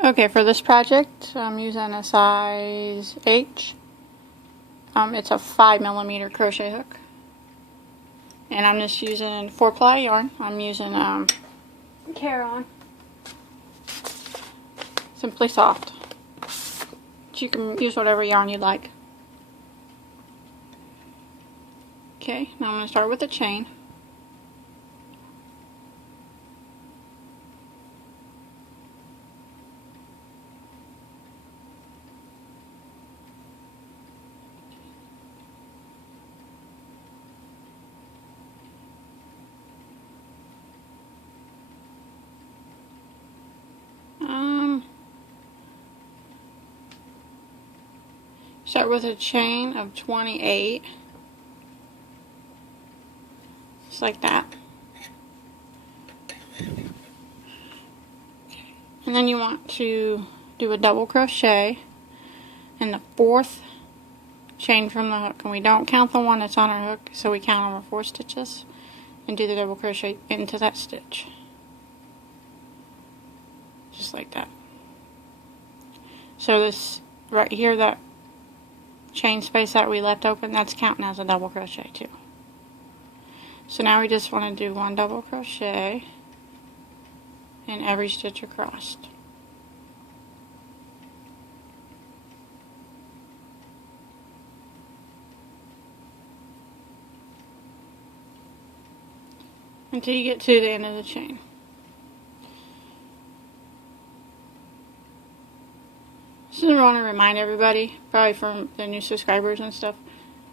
Okay, for this project, I'm using a size H. It's a 5mm crochet hook. And I'm just using 4-ply yarn. I'm using Caron. Simply Soft. But you can use whatever yarn you like. Okay, now I'm going to start with a chain. Start with a chain of 28, just like that. And then you want to do a double crochet in the 4th chain from the hook. And we don't count the one that's on our hook, so we count over 4 stitches and do the double crochet into that stitch. Just like that. So this right here, that chain space that we left open, that's counting as a double crochet too. So now we just want to do 1 double crochet in every stitch across. Until you get to the end of the chain. Just want to remind everybody, probably from the new subscribers and stuff,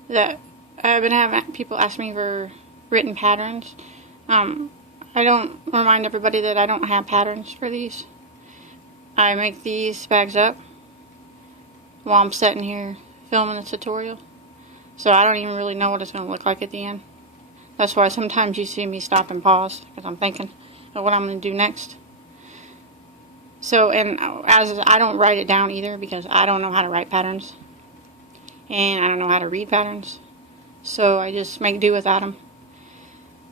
that I've been having people ask me for written patterns. I don't remind everybody that I don't have patterns for these. I make these bags up while I'm sitting here filming the tutorial, so I don't even really know what it's going to look like at the end. That's why sometimes you see me stop and pause, because I'm thinking of what I'm going to do next. So, and as I don't write it down either, because I don't know how to write patterns, and I don't know how to read patterns, so I just make do without them.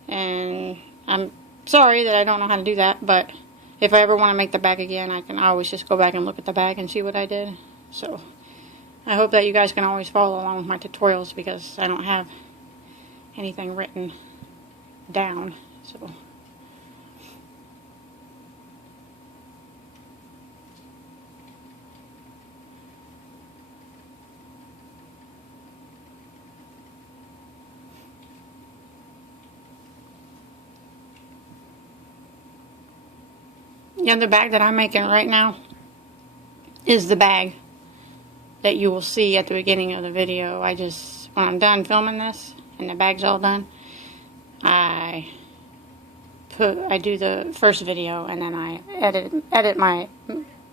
And I'm sorry that I don't know how to do that, but if I ever want to make the bag again, I can always just go back and look at the bag and see what I did. So I hope that you guys can always follow along with my tutorials, because I don't have anything written down. So yeah, the bag that I'm making right now is the bag that you will see at the beginning of the video. When I'm done filming this and the bag's all done, I do the first video, and then I edit my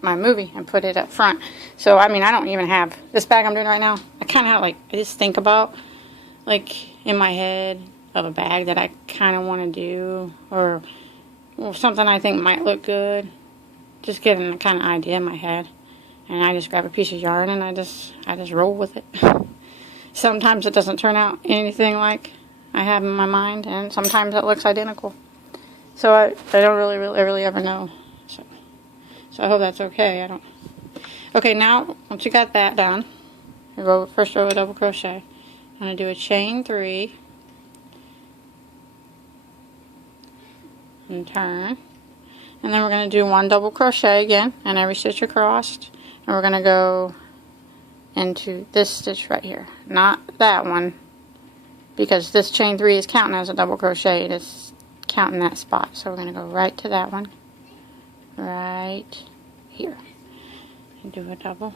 movie and put it up front. So I mean, I don't even have this bag I'm doing right now. I kind of I just think about, like, in my head of a bag that I kind of want to do, or something I think might look good. Just getting the kind of idea in my head, and I just grab a piece of yarn and I just roll with it. Sometimes it doesn't turn out anything like I have in my mind, and sometimes it looks identical. So I don't really ever know. So I hope that's okay. Okay, now once you got that done, first row of double crochet. I'm going to do a chain 3 and turn, and then we're going to do 1 double crochet again in every stitch across, and we're going to go into this stitch right here, not that one, because this chain 3 is counting as a double crochet. It's counting that spot, so we're going to go right to that one right here and do a double,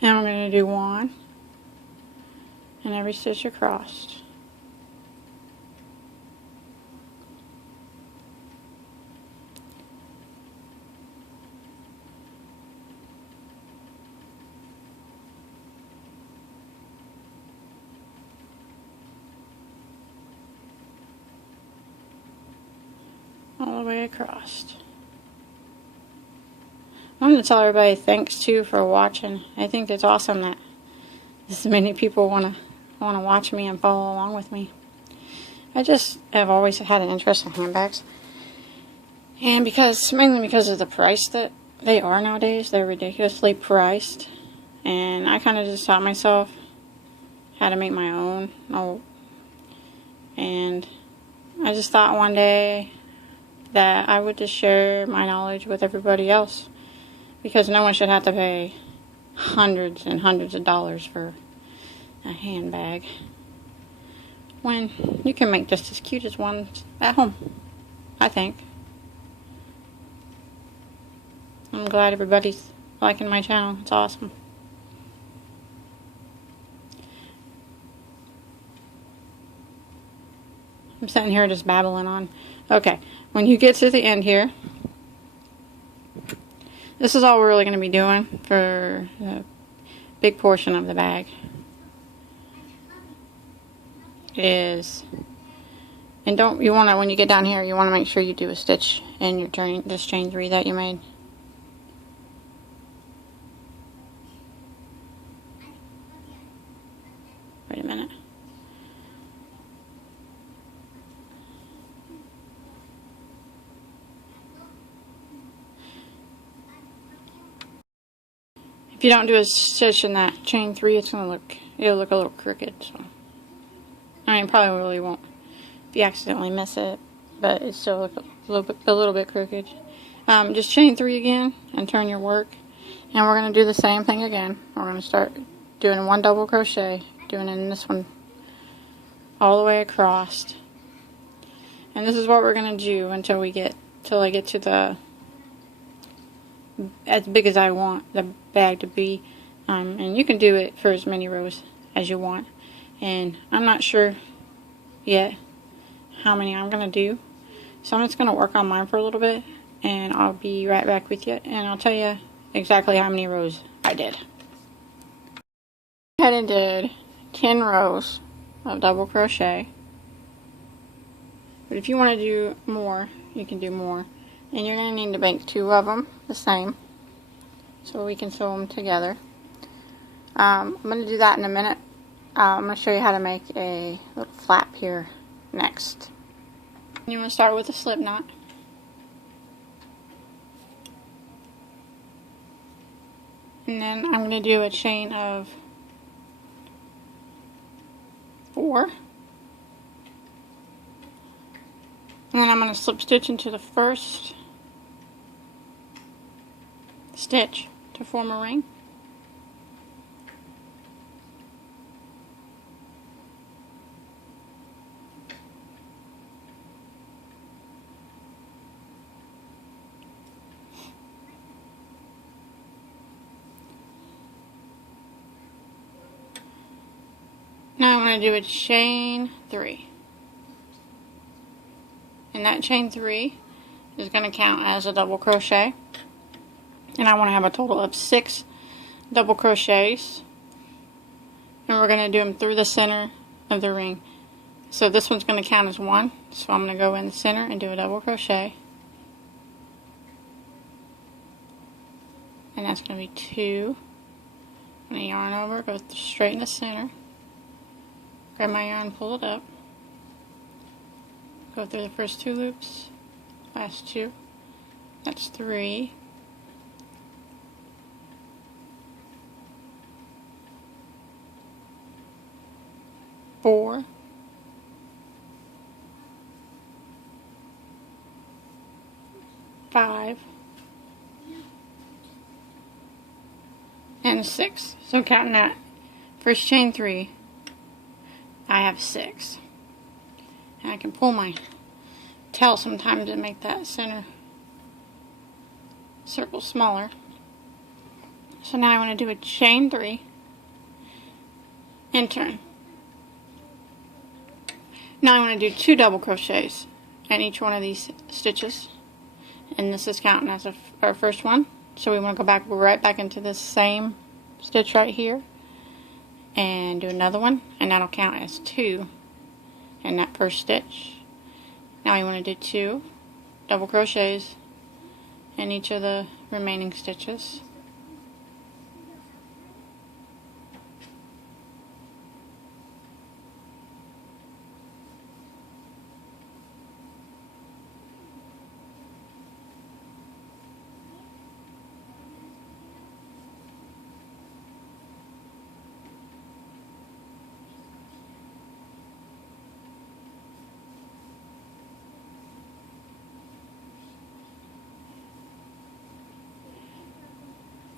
and we're going to do 1 in every stitch across. All the way across. I wanted to tell everybody thanks too for watching. I think it's awesome that this many people want to watch me and follow along with me. I just have always had an interest in handbags, And mainly because of the price that they are nowadays, they're ridiculously priced. And I kind of just taught myself how to make my own. And I just thought one day that I would just share my knowledge with everybody else, because no one should have to pay hundreds and hundreds of dollars for a handbag when you can make just as cute as one at home, I think. I'm glad everybody's liking my channel. It's awesome. I'm sitting here just babbling on. Okay, when you get to the end here, this is all we're really going to be doing for the big portion of the bag. And when you get down here, you want to make sure you do a stitch in your this chain 3 that you made. Wait a minute. If you don't do a stitch in that chain 3, it'll look a little crooked. So, I mean, probably really won't if you accidentally miss it, but it still look a little bit crooked. Just chain 3 again and turn your work, and we're going to do the same thing again. We're going to start doing 1 double crochet, doing it in this one all the way across, and this is what we're going to do until I get to the as big as I want the bag to be. And you can do it for as many rows as you want, and I'm not sure yet how many I'm going to do, so I'm just going to work on mine for a little bit, and I'll be right back with you, and I'll tell you exactly how many rows I did. I did 10 rows of double crochet, but if you want to do more, you can do more. And you're going to need to make 2 of them the same so we can sew them together. I'm going to do that in a minute. I'm going to show you how to make a little flap here next. You want to start with a slip knot. And then I'm going to do a chain of 4. And then I'm going to slip stitch into the first stitch to form a ring. Now I'm going to do a chain 3. And that chain 3 is going to count as a double crochet. And I want to have a total of 6 double crochets. And we're going to do them through the center of the ring. So this one's going to count as 1. So I'm going to go in the center and do a double crochet. And that's going to be 2. I'm going to yarn over, go straight in the center. Grab my yarn, pull it up. Go through the first 2 loops, last 2. That's 3. 4. 5. And 6. So counting that first chain 3, I have 6. And I can pull my tail sometimes to make that center circle smaller. So now I want to do a chain 3 and turn. Now I'm going to do 2 double crochets in each one of these stitches, and this is counting as our first one. So we want to go right back into this same stitch right here and do another one, and that'll count as 2 in that first stitch. Now we want to do 2 double crochets in each of the remaining stitches.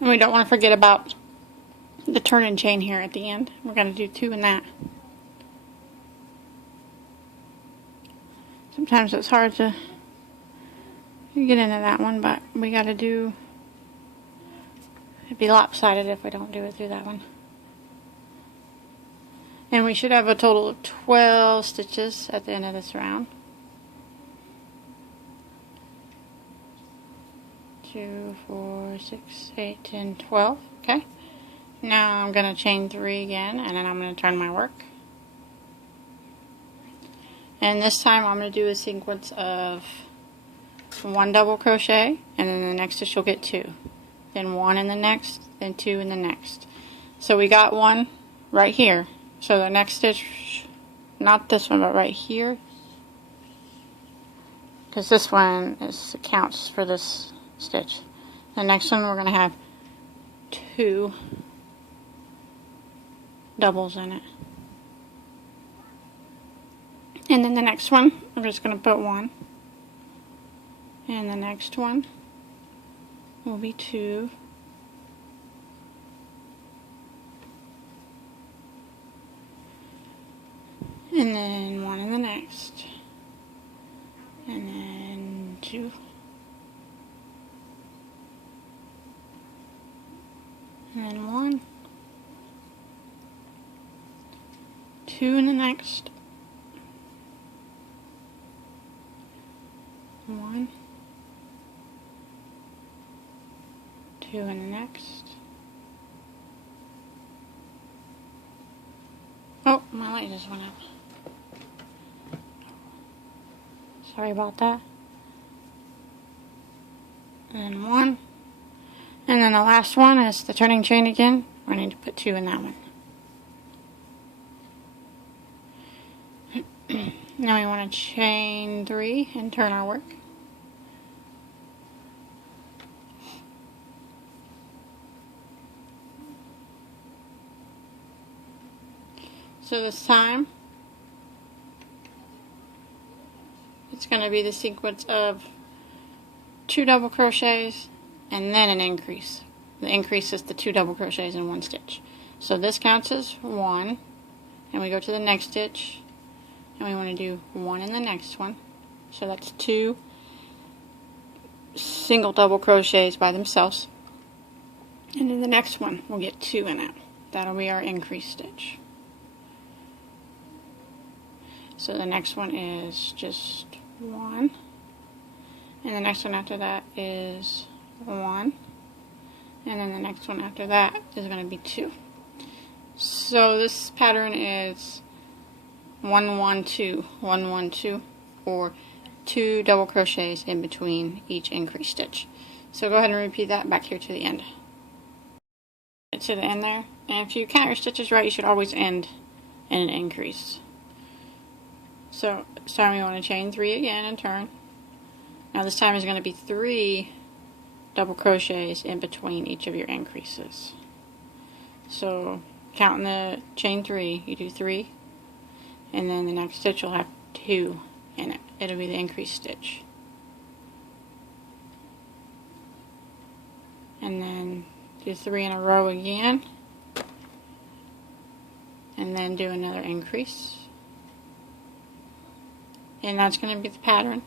And we don't want to forget about the turning chain here at the end. We're going to do 2 in that. Sometimes it's hard to get into that one, but we got to do, it'd be lopsided if we don't do it through that one. And we should have a total of 12 stitches at the end of this round. 2, 4, 6, 8, 10, 12. Okay. Now I'm going to chain 3 again, and then I'm going to turn my work. And this time I'm going to do a sequence of 1 double crochet, and then the next stitch you'll get 2. Then 1 in the next, then 2 in the next. So we got 1 right here. So the next stitch, not this one, but right here, because this one counts for this stitch. The next one we're going to have 2 doubles in it. And then the next one, I'm just going to put 1. And the next one will be 2. And then 1 in the next. And then 2. And then 1. 2 in the next. 1. 2 in the next. Oh, my light just went up. Sorry about that. And then 1. And then the last one is the turning chain again. I need to put 2 in that one. Now we want to chain 3 and turn our work. So this time it's going to be the sequence of 2 double crochets and then an increase. The increase is the 2 double crochets in 1 stitch. So this counts as 1, and we go to the next stitch, and we want to do 1 in the next one. So that's 2 single double crochets by themselves, and in the next one we'll get 2 in it. That'll be our increase stitch. So the next one is just 1, and the next one after that is 1, and then the next one after that is going to be 2. So this pattern is 1, 1, 2, 1, 1, 2, or 2 double crochets in between each increase stitch. So go ahead and repeat that back here to the end. To the end there, and if you count your stitches right, you should always end in an increase. So this time we want to chain 3 again and turn. Now this time is going to be 3 double crochets in between each of your increases. So counting the chain 3, you do 3, and then the next stitch will have 2 in it. It'll be the increase stitch. And then do 3 in a row again, and then do another increase. And that's going to be the pattern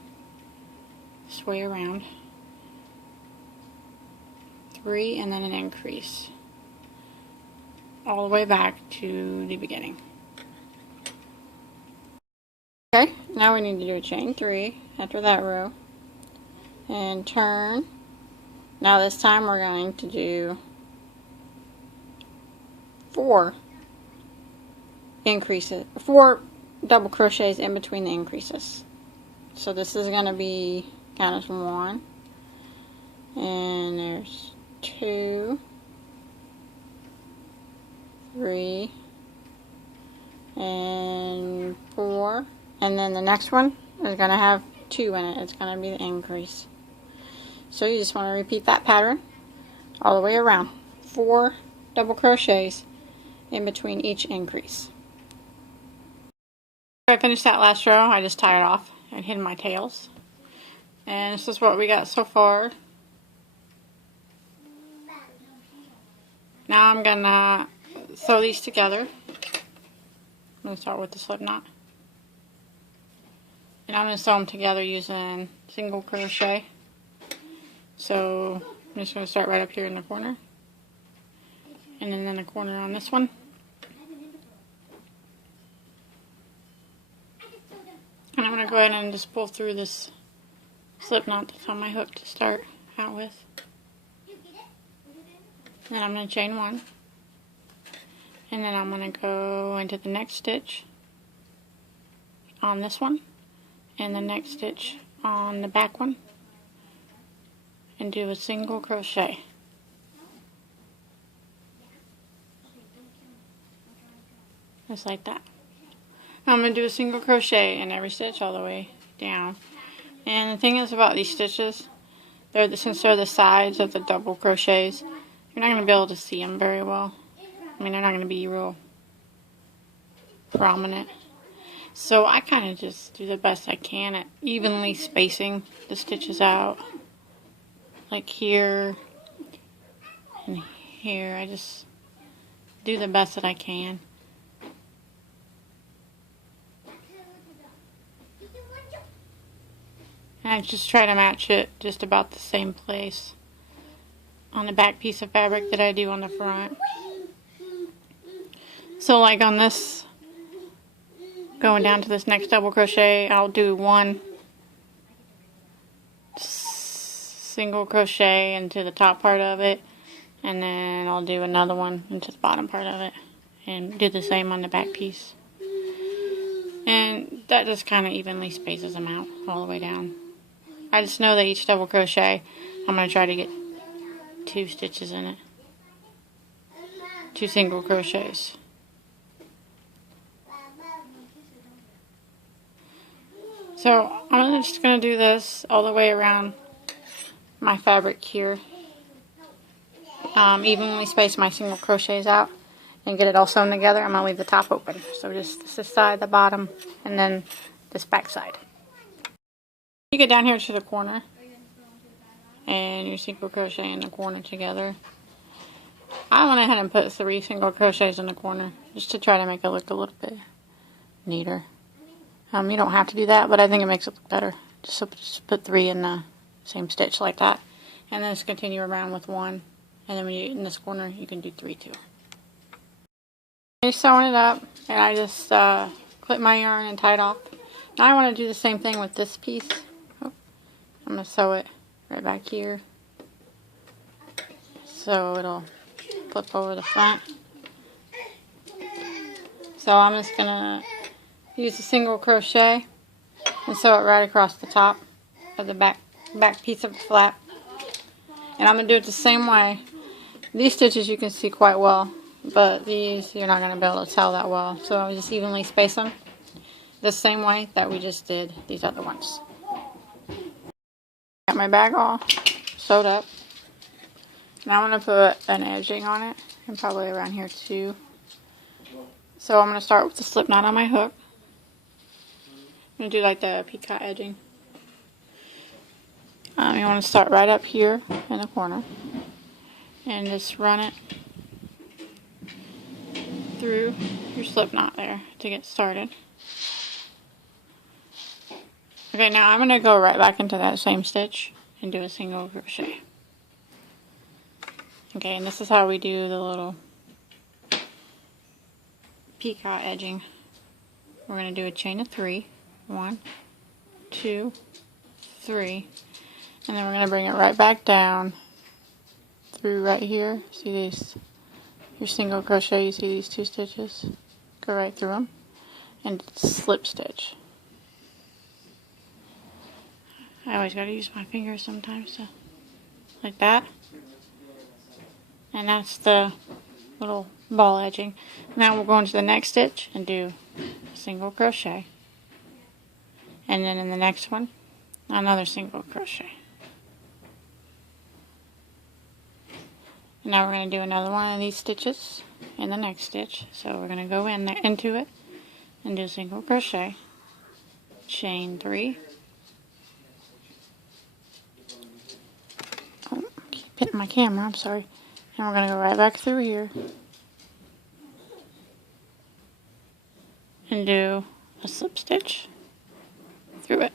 this way around. 3 and then an increase all the way back to the beginning. Okay, now we need to do a chain 3 after that row and turn. Now this time we're going to do 4 increases, 4 double crochets in between the increases. So this is going to be count as 1, and there's 2, 3, and 4, and then the next one is going to have 2 in it. It's going to be the increase. So you just want to repeat that pattern all the way around. 4 double crochets in between each increase. I finished that last row. I just tied it off and hid my tails. And this is what we got so far. Now I'm gonna sew these together. I'm gonna start with the slip knot. And I'm gonna sew them together using single crochet. So I'm just gonna start right up here in the corner. And then in the corner on this one. And I'm gonna go ahead and just pull through this slip knot that's on my hook to start out with. Then I'm going to chain one, and then I'm going to go into the next stitch on this one, and the next stitch on the back one, and do a single crochet. Just like that. I'm going to do a single crochet in every stitch all the way down. And the thing is about these stitches, since they're the sides of the double crochets, you're not going to be able to see them very well. I mean, they're not going to be real prominent. So I kind of just do the best I can at evenly spacing the stitches out. Like here and here. I just do the best that I can. And I just try to match it just about the same place on the back piece of fabric that I do on the front. So like on this, going down to this next double crochet, I'll do one single crochet into the top part of it, and then I'll do another one into the bottom part of it, and do the same on the back piece. And that just kind of evenly spaces them out all the way down. I just know that each double crochet, I'm going to try to get 2 stitches in it. 2 single crochets. So I'm just going to do this all the way around my fabric here. Evenly space my single crochets out and get it all sewn together. I'm going to leave the top open. So just this side, the bottom, and then this back side. You get down here to the corner and you single crochet in the corner together. I went ahead and put 3 single crochets in the corner just to try to make it look a little bit neater. You don't have to do that, but I think it makes it look better. Just put 3 in the same stitch like that, and then just continue around with 1, and then when you in this corner you can do 3 too. I'm sewing it up, and I just clip my yarn and tie it off. Now I want to do the same thing with this piece. I'm going to sew it right back here so it'll flip over the front. So I'm just going to use a single crochet and sew it right across the top of the back piece of the flap. And I'm going to do it the same way. These stitches you can see quite well, but these you're not going to be able to tell that well. So I'll just evenly space them the same way that we just did these other ones. Got my bag all sewed up. Now I'm going to put an edging on it, and probably around here too. So I'm going to start with the slip knot on my hook. I'm going to do like the peacock edging. You want to start right up here in the corner and just run it through your slip knot there to get started. Okay, now I'm going to go right back into that same stitch and do a single crochet. Okay, and this is how we do the little peacock edging. We're going to do a chain of 3. 1, 2, 3. And then we're going to bring it right back down through right here. See these? Your single crochet, you see these 2 stitches? Go right through them and slip stitch. I always got to use my fingers sometimes, so like that. And that's the little ball edging. Now we'll go into the next stitch and do a single crochet. And then in the next one, another single crochet. And now we're going to do another one of these stitches in the next stitch. So we're going to go in there, into it and do a single crochet, chain 3. Oh, I keep hitting my camera, I'm sorry. And we're going to go right back through here and do a slip stitch through it.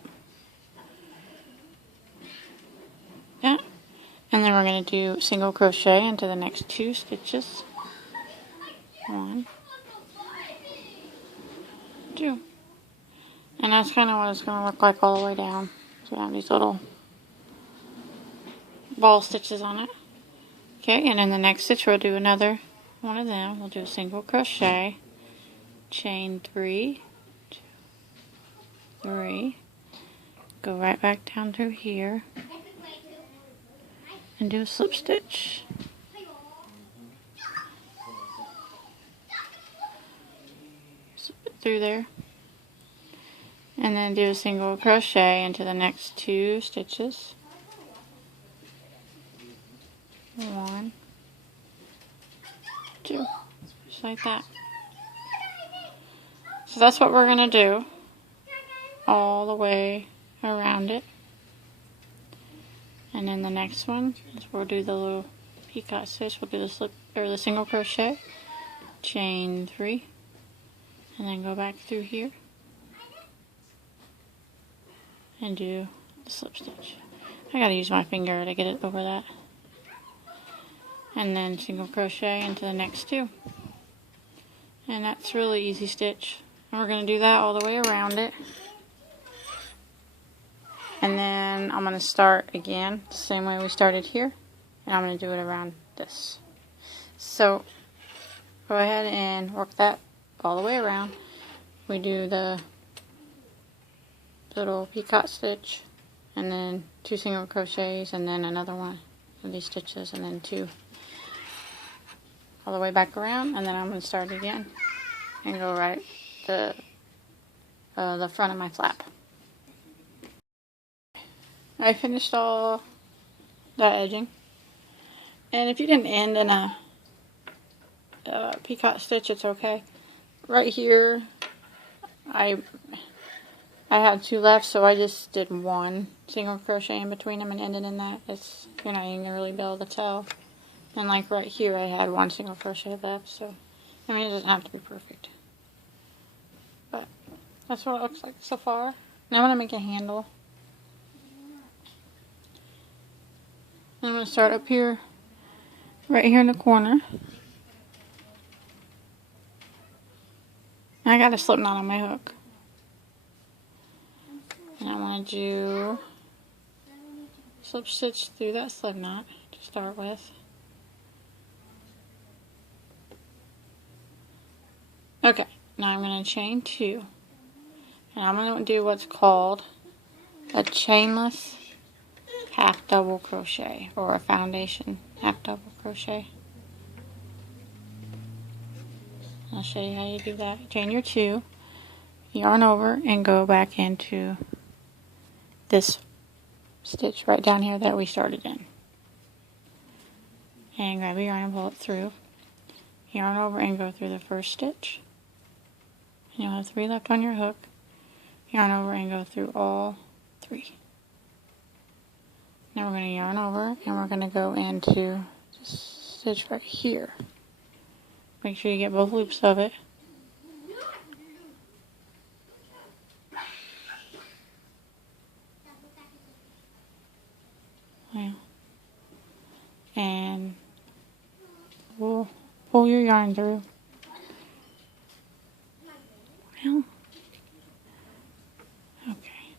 Yeah. And then we're going to do single crochet into the next 2 stitches. 1, 2. And that's kind of what it's going to look like all the way down. So we have these little ball stitches on it. Okay, and in the next stitch we'll do another one of them. We'll do a single crochet, chain 3, 2, 3, go right back down through here, and do a slip stitch. Slip it through there. And then do a single crochet into the next 2 stitches. 1, 2, just like that. So that's what we're going to do all the way around it. And then the next one is we'll do the little peacock stitch. We'll do the slip or the single crochet, chain 3, and then go back through here and do the slip stitch. I gotta use my finger to get it over that. And then single crochet into the next 2. And that's really easy stitch. And we're going to do that all the way around it. And then I'm going to start again the same way we started here. And I'm going to do it around this. So go ahead and work that all the way around. We do the little peacock stitch, and then 2 single crochets, and then another one of these stitches, and then 2 all the way back around. And then I'm going to start again and go right to the front of my flap. I finished all that edging, and if you didn't end in a peacock stitch, it's okay. Right here I had 2 left, so I just did 1 single crochet in between them and ended in that. You're not even really be able to tell. And like right here, I had 1 single crochet left, so I mean, it doesn't have to be perfect. But that's what it looks like so far. Now I'm going to make a handle. I'm going to start up here, right here in the corner. I got a slip knot on my hook. And I want to do slip stitch through that slip knot to start with. Okay, now I'm going to chain 2. And I'm going to do what's called a chainless half double crochet, or a foundation half double crochet. I'll show you how you do that. Chain your 2, yarn over, and go back into this stitch right down here that we started in. And grab your yarn and pull it through. Yarn over and go through the first stitch. And you'll have 3 left on your hook. Yarn over and go through all 3. Now we're going to yarn over and we're going to go into this stitch right here. Make sure you get both loops of it. Yeah. And we'll pull your yarn through. Well, okay.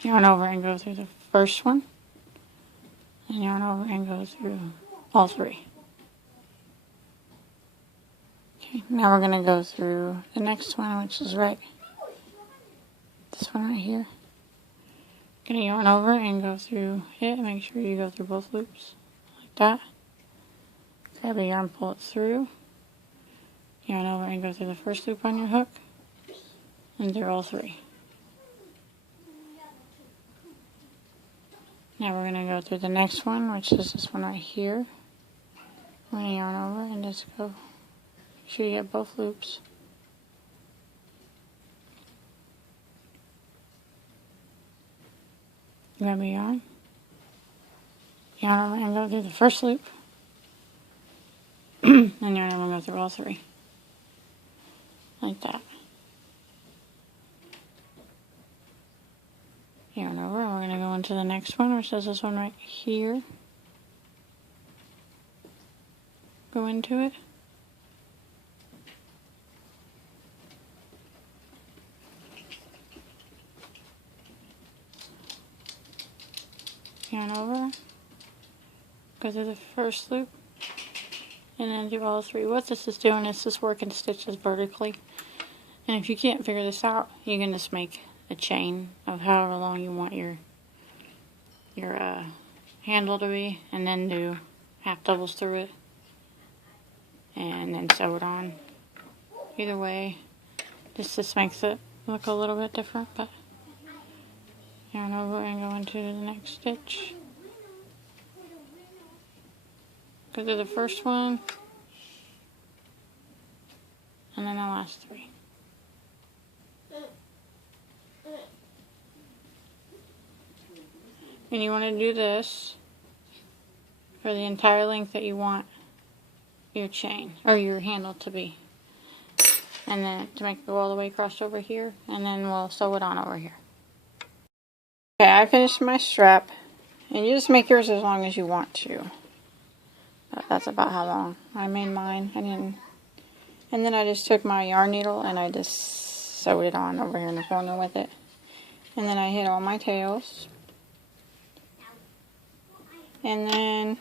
Yarn over and go through the first one. And yarn over and go through all 3. Okay, now we're going to go through the next one, which is this one right here. Going to yarn over and go through it. Make sure you go through both loops, like that. Grab a yarn, pull it through. Yarn over and go through the first loop on your hook, and through all 3. Now we're going to go through the next one, which is this one right here. We're going to yarn over and just go, make sure you get both loops. Grab a yarn, yarn over and go through the first loop, And you're going to go through all 3. Like that. Yarn over, and we're going to go into the next one, which is this one right here. Go into it. Yarn over. Go through the first loop. And then do all 3. What this is doing is just working stitches vertically. And if you can't figure this out, you can just make a chain of however long you want your handle to be, and then do half doubles through it, and then sew it on. Either way, this makes it look a little bit different, but yarn over and go into the next stitch. Go through the first one, and then the last 3. And you want to do this for the entire length that you want your chain, or your handle to be. And then to make it go all the way across over here, and then we'll sew it on over here. Okay, I finished my strap, and you just make yours as long as you want to. That's about how long I made mine. And then I just took my yarn needle and I just sewed it on over here in the corner with it. And then I hit all my tails. And then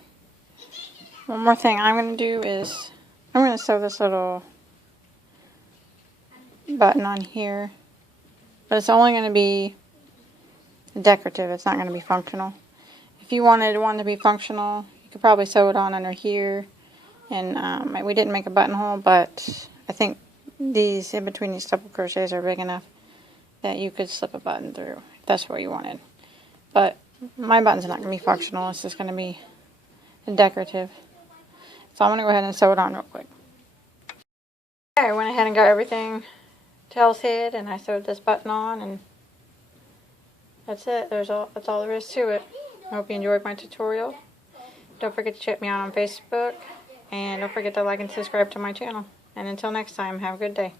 one more thing I'm going to do is I'm going to sew this little button on here. But it's only going to be decorative. It's not going to be functional. If you wanted one to be functional, you could probably sew it on under here. And we didn't make a buttonhole, but I think these in between these double crochets are big enough that you could slip a button through if that's what you wanted. But my button's not going to be functional. It's just going to be decorative. So I'm going to go ahead and sew it on real quick. Okay, I went ahead and got everything tails hid, and I sewed this button on, and that's it. That's all there is to it. I hope you enjoyed my tutorial. Don't forget to check me out on Facebook, and don't forget to like and subscribe to my channel. And until next time, have a good day.